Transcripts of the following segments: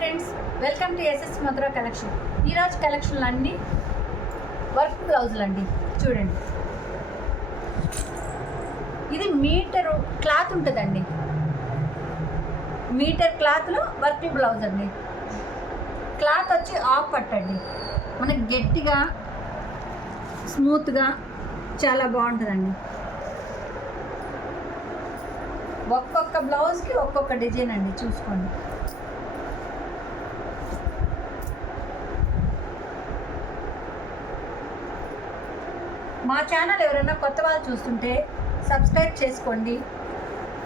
Friends, welcome to SS Madhura collection. ఈరోజు కలెక్షన్లు అన్నీ వర్క్ బ్లౌజులు అండి. చూడండి, ఇది మీటరు క్లాత్ ఉంటుందండి. మీటర్ క్లాత్లో వర్క్ బ్లౌజ్ అండి. క్లాత్ వచ్చి ఆఫ్ పట్టండి. మనకి గట్టిగా స్మూత్గా చాలా బాగుంటుందండి. ఒక్కొక్క బ్లౌజ్కి ఒక్కొక్క డిజైన్ అండి. చూసుకోండి. మా ఛానల్ ఎవరైనా కొత్త వాళ్ళు చూస్తుంటే సబ్స్క్రైబ్ చేసుకోండి.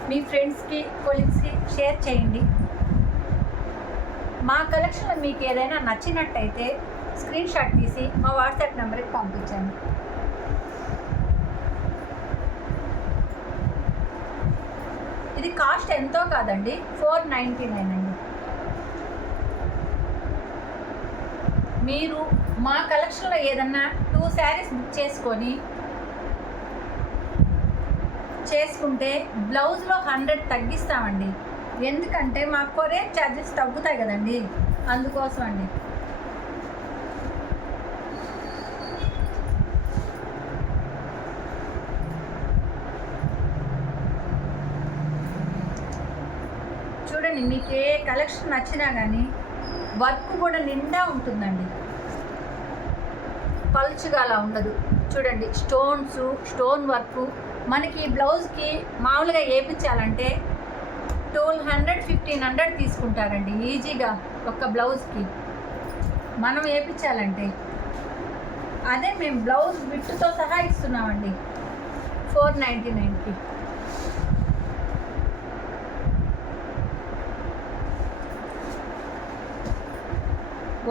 మీ ఫ్రెండ్స్కి, కొలీగ్స్కి షేర్ చేయండి. మా కలెక్షన్లో మీకు ఏదైనా నచ్చినట్టయితే స్క్రీన్ షాట్ తీసి మా వాట్సాప్ నెంబర్కి పంపించండి. ఇది కాస్ట్ ఎంతో కాదండి, 499 అండి. మీరు మా కలెక్షన్లో ఏదన్నా 2 శారీస్ బుక్ చేసుకుంటే బ్లౌజ్లో 100 తగ్గిస్తామండి. ఎందుకంటే మా కొరియర్ ఛార్జెస్ తగ్గుతాయి కదండి, అందుకోసం అండి. చూడండి, మీకు ఏ కలెక్షన్ నచ్చినా కానీ వర్క్ కూడా నిండా ఉంటుందండి. పలుచుగా అలా ఉండదు. చూడండి, స్టోన్ వర్క్. మనకి ఈ బ్లౌజ్కి మామూలుగా వేయించాలంటే 1200-1500 తీసుకుంటారండి ఈజీగా ఒక బ్లౌజ్కి మనం వేయించాలంటే. అదే మేము బ్లౌజ్ బిట్టుతో సహా ఇస్తున్నామండి 499కి.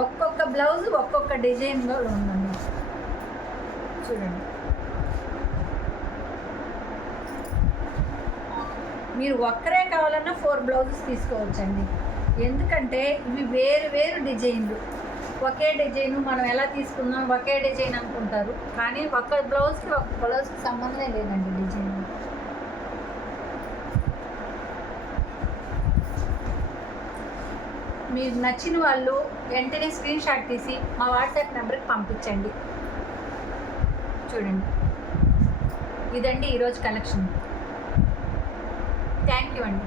ఒక్కొక్క బ్లౌజ్ ఒక్కొక్క డిజైన్లో ఉందండి. చూడండి, మీరు ఒక్కరే కావాలన్నా 4 బ్లౌజెస్ తీసుకోవచ్చండి. ఎందుకంటే ఇవి వేరు వేరు డిజైన్లు. ఒకే డిజైను మనం ఎలా తీసుకుందాం, ఒకే డిజైన్ అనుకుంటారు, కానీ ఒక్క బ్లౌజ్కి సంబంధమే లేదండి డిజైన్. మీరు నచ్చిన వాళ్ళు వెంటనే స్క్రీన్ షాట్ తీసి మా వాట్సాప్ నెంబర్కి పంపించండి. చూడండి, ఇదండి ఈరోజు కలెక్షన్. థ్యాంక్ యూ అండి.